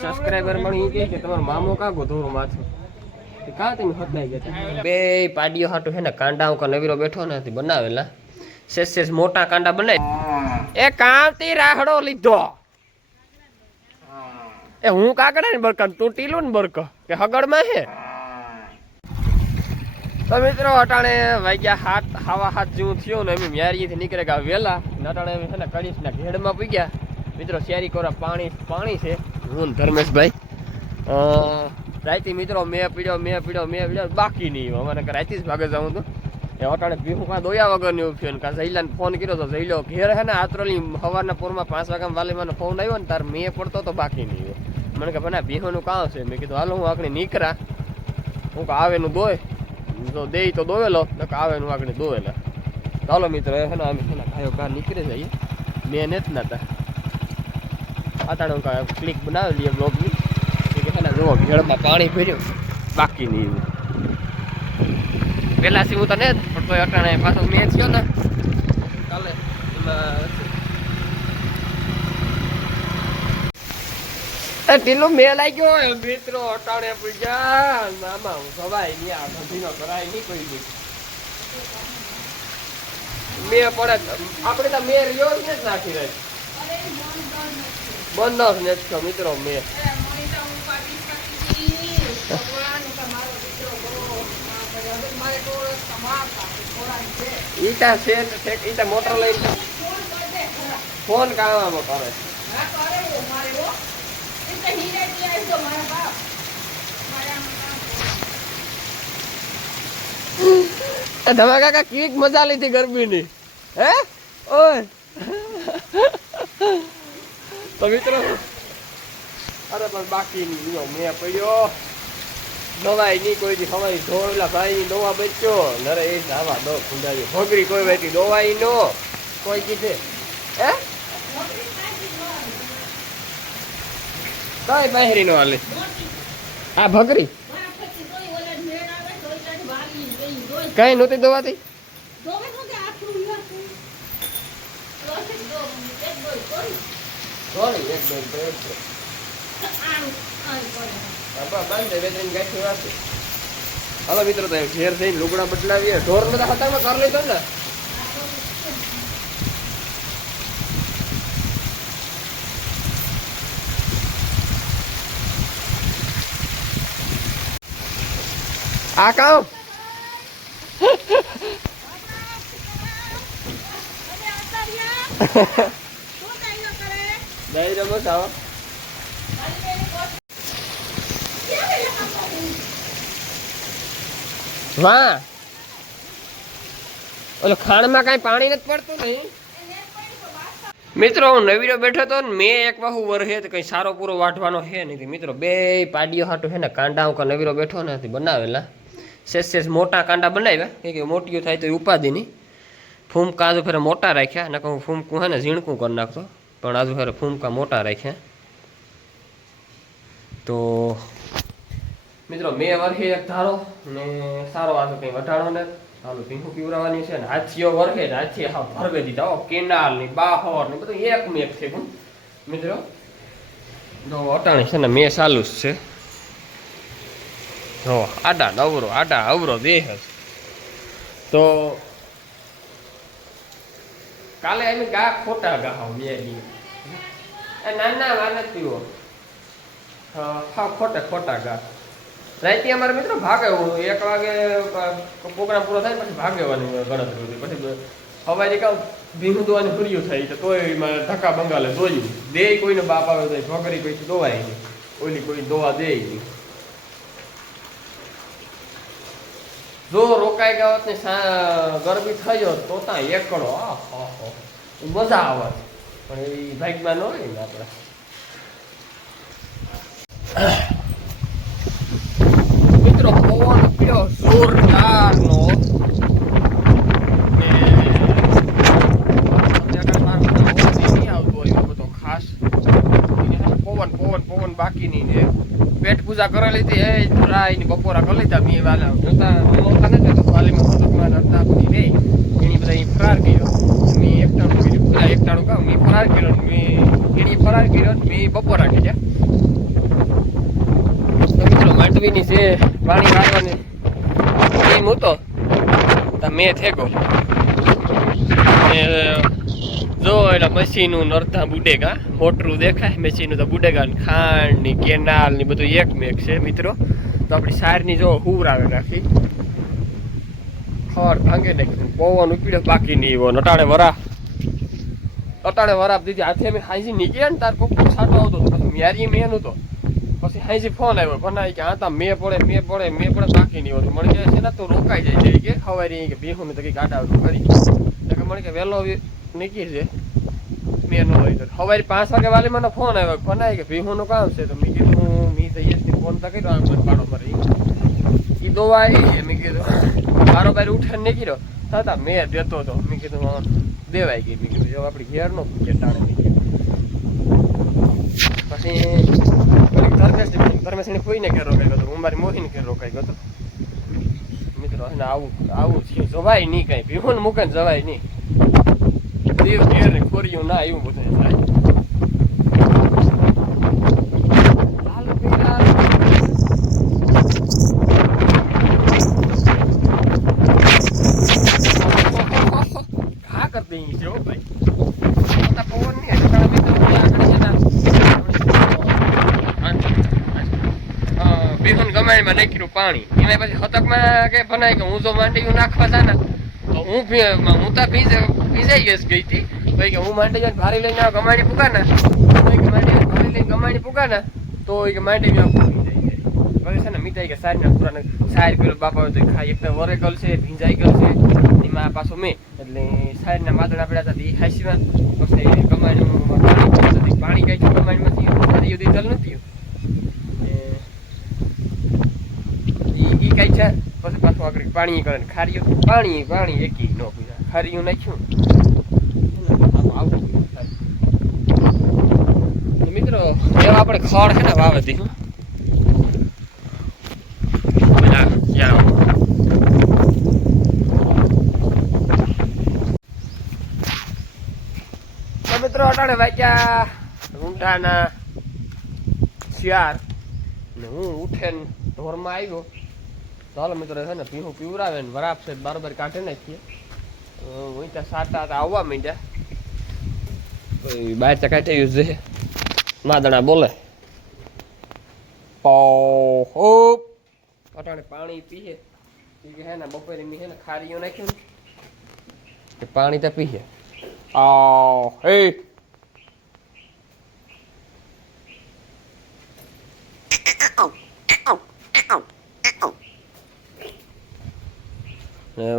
Subscriber પણ ઈ કહે કે તમારો મામો કાં ગોધોરો માથું? કાં તમે હદાઈ ગયા બે પાડીઓ હાટું છે ને, કાંડા હું નવીરો બેઠો નથી બનાવેલા. શેષ શેષ મોટા કાંડા બનાવી એ કાંતી રાહડો લીધો. એ હું કાકડા ને બરકા તૂટીલું ને બરકા, કે હગડમાં છે તો મિત્રો, અટાણે વાગ્યા હાથ હાવા હાથ જેવું થયું ને અમે મ્યારીથી નીકળે ગયા વહેલા. અટાણે અમે છે ને કડીશના ઘેડમાં પી ગયા મિત્રો, શેરી કોરા પાણી પાણી છે. હું ધર્મેશભાઈ. રાયતી મિત્રો, મેં પીડ્યો મેં પીડ્યો મેં પીડ્યો, બાકી નહીં અમારે રાયતી જ ભાગે જાઉં તો એ અટાણે ભીહું કાં દોયા વગર નહીં ઉઠ્યો ને કાં જઈલાને ફોન કર્યો તો જઈલો ઘેર હે ને આત્રોલી સવારના પોરમાં પાંચ વાગ્યા વાલીમાનો ફોન આવ્યો ને તાર મેં પડતો તો બાકી નહીં. મને કે ભના ભીહોનું કામ છે? મેં કીધું, હાલો, હું આગળ નીકળા હું કે આવેનું દોય. જો દે તો દોવેલો ને કે આવેનું આગળ દોવેલા. ચાલો મિત્ર, હે ને અમે એના કાયો કા નીકળી જઈએ મેં નેત નતા. આતાણે હું કાંઈ ક્લિક બનાવી લઈએ બ્લોગની કે છે ને, જુઓ ઘેડમાં પાણી ભર્યું. બાકી નહીં. પેલા સી હું તને પણ તોય અટાણે પાછો મેચ થયો ને. કાલે એમાં એ ટીલું ગયો મિત્રો, અટાણે પૂજા. મામા હું સવાય નહીં આ ધંધીનો કરાય નહીં કોઈ નહીં મેં પડે આપણે તો મેં રહ્યો જ ને જ નાખી રહી. બંધ ને છો મિત્રો મેં ઈટા છે ઈટા મોટર લઈને ફોન કામ કરે તમે કાકા કેક મજા લીધી ગરમીની. હે? ઓય. તો મિત્રો, અરે પણ બાકી નહીં લ્યો, મેં પડ્યો. દવાઈ ની કોઈ દી, હવાઈ ધોળેલા ભાઈ દવા બચ્યો. નરે એ ધાવા દો ખુંડાવી ભોગરી કોઈ વેતી દવાઈ નો. કોઈ કીધે. હે? કઈ બહેરી નો હાલે. આ ભગરી? કઈ નહોતી દોવાતી હાલો મિત્રો ઘેર થઈને લુગડા બદલાવીએ. ઢોર બધા હતા કરી લીધો ને? આ કામ દઈ રમો સાવ વાહ. ઓલો ખાણમાં કાંઈ પાણી નથી પડતું નહીં મિત્રો, હું નવીરો બેઠો હતો ને, મેં એક વાહુ વર હે તો કંઈ સારો પૂરો વાઢવાનો હે નહીં. મિત્રો, બે પાડીઓ હાટું હે ને, કાંડા હું કાં નવીરો બેઠો નથી, બનાવેલા. શેષ શેષ મોટા કાંડા બનાવ્યા. કે મોટીઓ થાય તો એ ઉપાધિની. ફૂમકા આજુ ફેરે મોટા રાખ્યા, નકર હું ફૂમકું હે ને ઝીણકું કરી નાખતો. પણ આજુ ફેરે ફૂમકા મોટા રાખ્યા. તો મિત્રો, મેં વરખે એક ધારો ને સારો વાંધો કંઈ વટાણો ને ચાલુ ભીંખું પીવરાવાની છે ને હાથીઓ વરખે ને હાથી હા ભરવે દીધા. હો, કેનાલની બાહોર ને બધું એક મેક છે મિત્રો, તો અટાણી છે ને મેં ચાલુ જ છે. જો, આડા નવરો, આડા અવરો છે તો કાલે એમ ગા ખોટા ગા બે દી. એ નાના વાને પીવો હા, ખોટા ખોટા ગા રાતે અમારે મિત્રો ભાગે એક વાગે પ્રોગ્રામ પૂરો થાય પછી ભાગેવાની ગણતરી હતી પછી હવારે કામ ભીનું દોવાની પૂર્યું થાય તો એમાં ધક્કા બંગાલે દોયું દે. કોઈને બાપ આવે તો છોકરી કોઈ દોવાય નહીં ઓલી કોઈ દોવા દે. નહીં જો રોકાઈ ગયા હોત ને ગરમી થઈ હોત તો ત્યાં એકડો મજા આવત પણ એ ભાગમાં ન હોય ને આપણે. મિત્રો, પવન કયો જોરદારનો બાકીની ને પેટ પૂજા કરેલી લીધી, એ રાઈ ને બપોરા કરી લીધા, મેં વાલા જોતા મોટા ને, તો વાલીમાં કોટકમાં લડતા બધી રહી એની બધા અહીં ફરાર કર્યો. મેં એકટાણું કર્યું. બધા એકટાણું કહું મેં ફરાર કર્યો મેં એની ફરાર કર્યો મેં બપોરા કર્યા. મિત્રો, માંડવીની જે પાણી મારવાની હતો મેં થેગો. જો એટલે મશીનું નરતા બુડેગા મોટરું દેખાય મશીનું તો બુડેગા ખાંડની કેનાલની બધું એક મેક છે મિત્રો. તો આપણી સારની જો હુર આવે નાખી. ખર ભાંગે નાખી પવન ઉપીડે બાકી નહીં એવો. નટાડે વરા. અટાણે વરાપ દીધી. હાથે મેં હાઈજી નીકળ્યા ને તાર કોક છાંટો આવતો હતો. મ્યારી મેં એનું તો. પછી હાઈજી ફોન આવ્યો. બનાવી કે, હા તા, મેં પડે મેં પડે મેં પડે, બાકી નહીં હોતું. મને કહે છે ને તો રોકાઈ જાય કે હવારી કે બેહું ને તો કંઈક ગાડા કરી કે મને કે, વહેલો નીકળી છે. મેં નો હોય તો. હવારી પાંચ વાગે વાલી મને ફોન આવ્યો ફોન બનાવી કે ભીહુંનું કામ છે? તો મેં કીધું મી યશને ફોન તો કર્યો. મને પાડો મારે એ દોવા આવી છે મેં કીધું બારોબાર ઉઠાને નીકળ્યો. થતા મેં દેતો હતો મેં કીધું દેવાઈ ગઈ. મેં કીધું, જો આપણી ઘેર નો પૂછે પછી ધર્મેશ ને કોઈને ઘેર રોકાઈ ગયો હું મારી મોહીને ઘેર રોકાઈ ગયો મિત્રો આવું આવું થયું. જવાય નહીં કઈ. ભીહોને મૂકે જવાય નહીં. દેવ ઘેર કોરિયું ના આવ્યું પાણી એના પછી ખતકમાં કે ભનાય કે હું જો માંડી નાખવા થાય તો હું હું તો ભીજ ભીજાઈ ગઈ ગઈ હતી કે હું માટે જઈને ભારી લઈને આવ ગમાણી પૂકા ને કે માટે ભારી લઈને ગમાણી પૂકા ને તો એ કે માટે માં ભીજાઈ છે ને મીઠાઈ કે સારી ના પૂરા સાર પેલો બાપા તો ખાઈ. એક વરેકલ છે ભીંજાઈ ગયો છે એમાં પાછો મેં. એટલે સારના માદડા પડ્યા હતા એ હાસીમાં પછી કમાણીનું પાણી કાંઈ કમાણીમાંથી. સારી યુદ્ધ ચાલ નથી ઈ ઈ છે? પછી પાછું આગળ પાણી કરે ને ખારીયું પાણી પાણી, એકી ન ફર્યું નાખ્યું મિત્રો એમ આપણે ખડ છે ને વાવતી. મિત્રો અટાણે વાગ્યા ઊંડાના શિયાર ને હું ઉઠે ઢોરમાં આવ્યો. ચાલો મિત્રો છે ને પીવું પીવરાવે ને વરાપ છે બરાબર કાઢી નાખીએ. હું ત્યાં હતા આવવા માંડ્યા. બહાર કાઢી યુઝ છે. માદણા બોલે. પો અટાણે પાણી પીએ. કે હે ને બપોરે મી હે ને ખારીઓ નાખ્યું કે પાણી તો પીએ. આ હે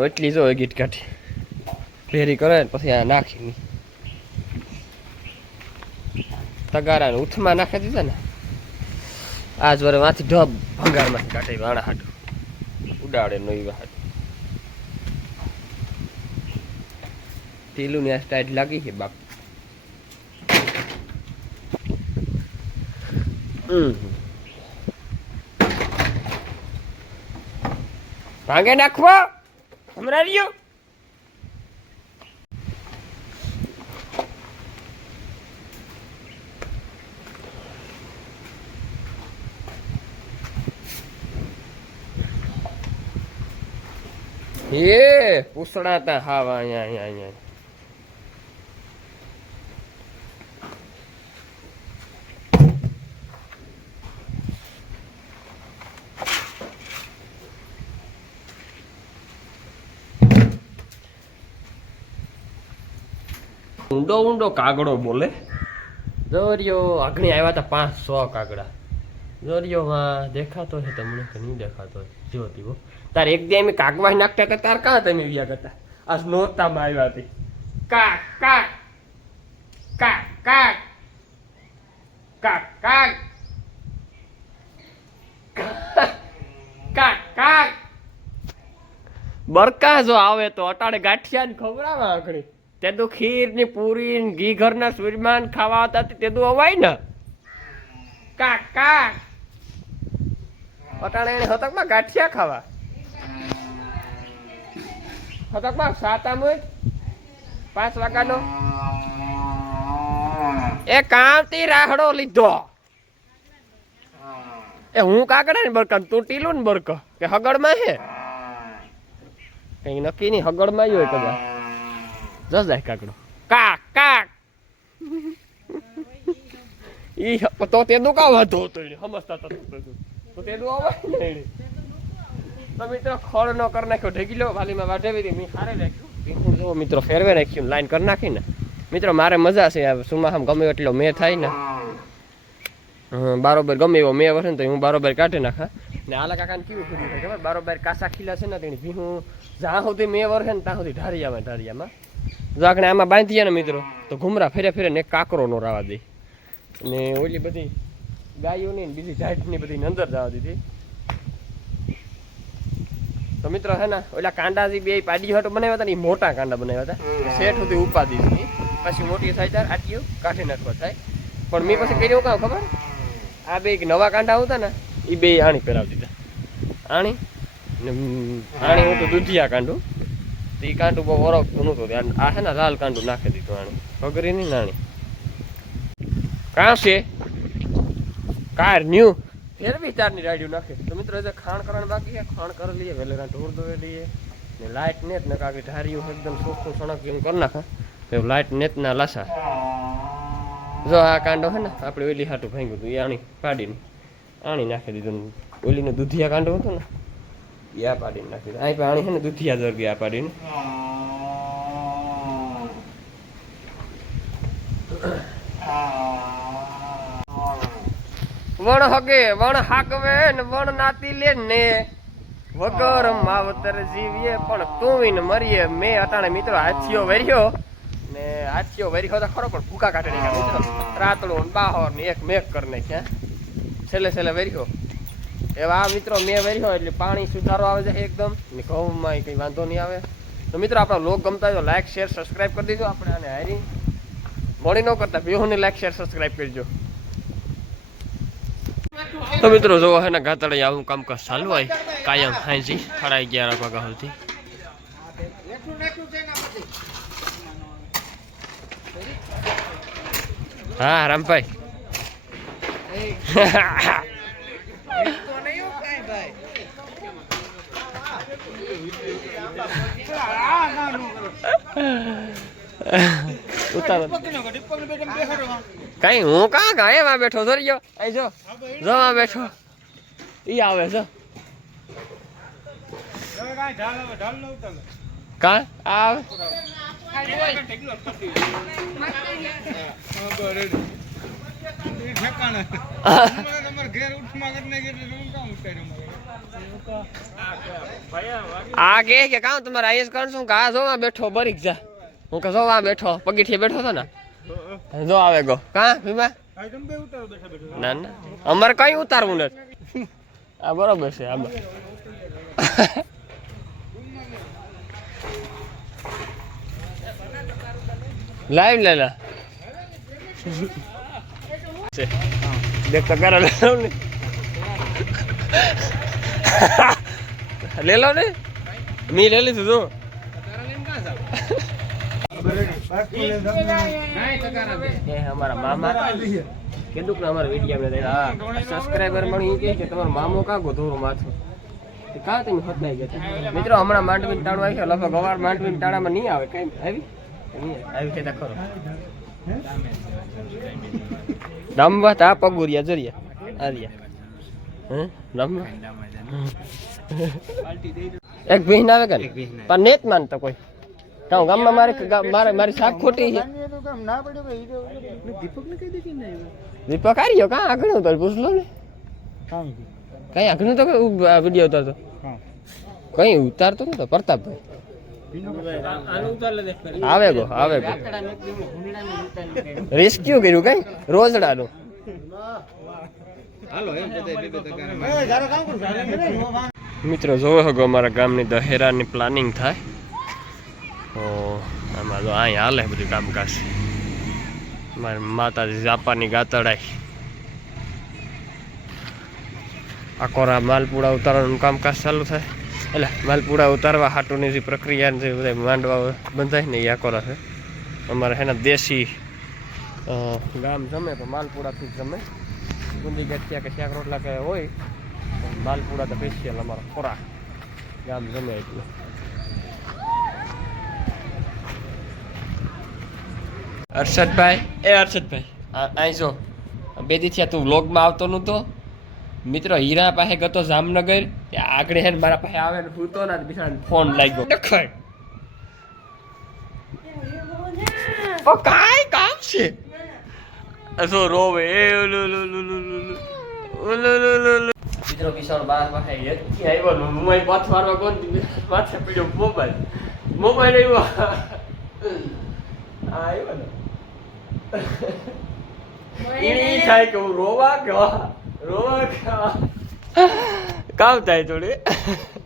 એટલી જો ગીટ કાઢી ભેરી કરે ને પછી આ નાખી ની. તગારા ઉઠમાં નાખી દીધા ને. આજ વરે વાંચી ઢબ ભંગારમાં કાઢે વાણા હાટું. ઉડાડે નહીં વાહટ ટીલું ને સ્ટાઇલ લાગી છે બાપ. ભાંગે નાખવા? હમણાં રહ્યો એ પૂછડા તા. હા અહીંયા અહીંયા અહીંયા. ઊંડો ઊંડો કાગડો બોલે. દોર્યો આગણી આવ્યા હતા પાંચ સો કાગડા. દોરિયો માં દેખાતો છે તમને કે નહીં દેખાતો જો દીવો તાર એક દી અમે નાખતા કે તાર કાં તમે વ્યા કરતા? આ નોરતામાં આવ્યા હતી કાક કાક કાક કાક આવે તો અટાણે ગાંઠિયા ને ખવડાવવા આખડી તે ખીરની પૂરી ઘી ઘરના સૂરમાન ખાવા હતા તે તો અવાય ને. કાક કાક. અટાણે એને હતકમાં ગાંઠિયા ખાવા. હતકમાં સાત આમ હોય પાંચ વાગ્યાનો. એ કામતી રાહડો લીધો. એ હું કાકડા ને બરકા તું ટીલું ને બરક. કે હગડમાં હે? કઈ નક્કી નહીં, હગડમાં હોય કદાચ. જસ જાય કાકડો કાક કાક. ઈ તો તે દુકાવ હતો તો સમજતા તા તું તો દુઆ આવે. ને. તો મિત્રો ખોળ ન કરી નાખ્યો. ઢગીલો વાલીમાં વાઢેવી હતી મેં હારે રાખ્યું. પીંકું જો મિત્રો, ફેરવે નાખ્યું લાઈન કરી નાખી ને. મિત્રો, મારે મજા છે સુમાહામ ગમે એટલો મેં થાય ને. બારોબર ગમે એવો મેં વસે ને તો હું બારોબર કાઢી નાખા. ને આલા કાકાને કેવું છે ખબર? બારોબર કાસા ખીલા છે ને તેની ભીહું જ્યાં સુધી મેં વરસે ને ત્યાં સુધી ઢારિયામાં ઢારિયામાં જો આપણે આમાં બાંધીએ ને મિત્રો, તો ઘુમરા ફેરે ફેરે ને કાકરો નો રાવા દે. ને ઓલી બધી ગાયોની ને બીજી જાતની બધી અંદર જવા દીધી. તો મિત્રો હે ને ઓલા કાંડાથી બે પાડી હાટો બનાવ્યા હતા ને એ મોટા કાંડા બનાવ્યા હતા. શેઠ સુધી હતી પછી મોટી થાય ત્યારે આટીયું કાઢી નાખવા થાય. પણ મેં પછી કર્યું કાં ખબર? આ બે નવા કાંડા આવતા ને એ બે આણી પહેરાવી દીધા. આણી? આણી હું તો દૂધિયા કાંડું. તો એ કાંડું બહુ ઓળખતું નહોતું આ આ છે ને લાલ કાંડું નાખી દીધું આણી. વગરી નહીં નાણી. કાં છે? કાર, ન્યુ. ફેરવી તારની રાડ્યું નાખે તો મિત્રો, હજુ ખાણ કરવાનું બાકી છે. ખાણ કરી લઈએ વેલેરા ઢોર દોવે લઈએ. ને લાઇટ નેત ને કાંકી ઢાર્યું એકદમ ચોખ્ખું સણક એમ કરી નાખે. તો લાઇટ નેત ના લાસા જો આ કાંડો છે ને, આપણે ઓલી હાટું ભાંગ્યું હતું, એ આણી પાડીને. આણી નાખી દીધું ઓલીનું દૂધિયા કાંડો હતો ને, એ આ પાડીને નાખી દીધું. અહીં આણી છે ને, દૂધિયા દરગી આ પાડીને. વણ હગે, વણ હાકવે ને વણ નાતી લે ને. વગર માવતર જીવીએ, પણ તું મરીએ. મેં અટાણે મિત્રો હાથીઓ વેર્યો ને હાથીઓ વર્યો તો ખરો, પણ ભૂકા કાઢી નાખ્યા મિત્રો. રાતડું ને બાહોર ને એક મેક કરી નાખ્યા છેલ્લે છેલ્લે વર્યો. એવા મિત્રો મેં વર્યો, એટલે પાણી સુધારો આવે છે એકદમ. ને ઘઉંમાં કંઈ વાંધો નહીં આવે. તો મિત્રો આપણા લોક ગમતા હોય તો લાઈક શેર સબસ્ક્રાઈબ કરી દીજો. આપણે આને હારી. મોડી ન કરતા, બેહોને લાઈક શેર સબસ્ક્રાઈબ કરજો. તો મિત્રો જોવો હે ને ગાતડે આવું કામકાજ ચાલુ હોય કાયમ હાંજી સાડા અગિયાર વાગ્યા સુધી હા રામભાઈ ઉતારો કઈ હું કા ગાયમાં બેઠો? ધરી ગયો. અહીં જો. જો માં બેઠો. ઈ આવે છે. કા? આ આવે? આ કે કે કામ તમારે આઈએસ કરશું? કા જો બેઠો? બરીક જા. હું કે જો બેઠો? પગીઠીએ બેઠો હતો ને? જો આવે ગો. કા ભીમા? ના ના. અમારે કઈ ઉતારવું નથી. આ બરોબર છે આમાં લાઈવ લેલા. છે. દેખ તો કરો લે લો ને. લે લો ને? મી લે લીધું તો અમારા મામા કીધું કે અમારા વીડિયો આપણે હા સબસ્ક્રાઇબર મળી કે કે તમારો મામો કાગો ધોરો માથું. કા કાં તમે ગયા મિત્રો હમણાં માંડવીન ટાણું આવી લગભગ અવાર માંડવીન ટાણામાં નહીં આવે કઈ આવી? આવી. કહેતા ખરો. રમવા તા પગુરિયા જરિયા. આરિયા. હે? રમવા? એક બહેન આવે કે? પણ નેત માનતો કોઈ. કાં ગામમાં મારે મારે મારી શાક ખોટી છે. દીપક આવી ગયો કાં આગળ ઉતાર પૂછ લો ને. કઈ આગળ તો વીડિયો ઉતારતો. કઈ ઉતારતો નતો? પ્રતાપભાઈ. આવે ગો આવે ગો. રેસ્ક્યુ કર્યું કઈ? રોજડાનું. મિત્રો જોવો હગો અમારા ગામની દહેરાની પ્લાનિંગ થાય. તો આમાં તો અહીંયા હાલે બધું કામકાજ. મારી માતાજી જાપાની ગાતડાઈ આકોરા માલપુડા ઉતારવાનું કામકાજ ચાલુ થાય. એટલે માલપુડા ઉતારવા હાટુની જે પ્રક્રિયા જે બધા માંડવા બંધાય ને એ આકોરા છે. અમારે એના દેશી ગામ જમે તો માલપુડાથી જમે. ગુંદી ગઠિયા કે શાક રોટલા કે હોય માલપુડા તો સ્પેશિયલ અમારો ખોરાક ગામ જમે એટલે. હર્ષદભાઈ. એ હર્ષદભાઈ. હા અહીં જો. બે દી થયા તું વ્લોગમાં આવતો નહોતો. મિત્રો હીરા પાસે ગતો જામનગર. ત્યાં આગળ હે મારા પાસે આવે ને ભૂતો ના બિચારા ફોન લાગ્યો. ડખડ ઓ કાંઈ કામ છે? અસો રોવે. એ ઓલો લો લો લો લુ લુ ઓલો લો લો લો. મિત્રો વિશાળ બાર પાસે હેતથી આવ્યો ને હું અહીં પાછો મારવા કોણ માથે પીડ્યો મોબાઈલ. મોબાઈલ આવ્યો. આવ્યો ને. ઈ થાય કે હું રોવા કે વા- રોવા કે કામ થાય થોડી.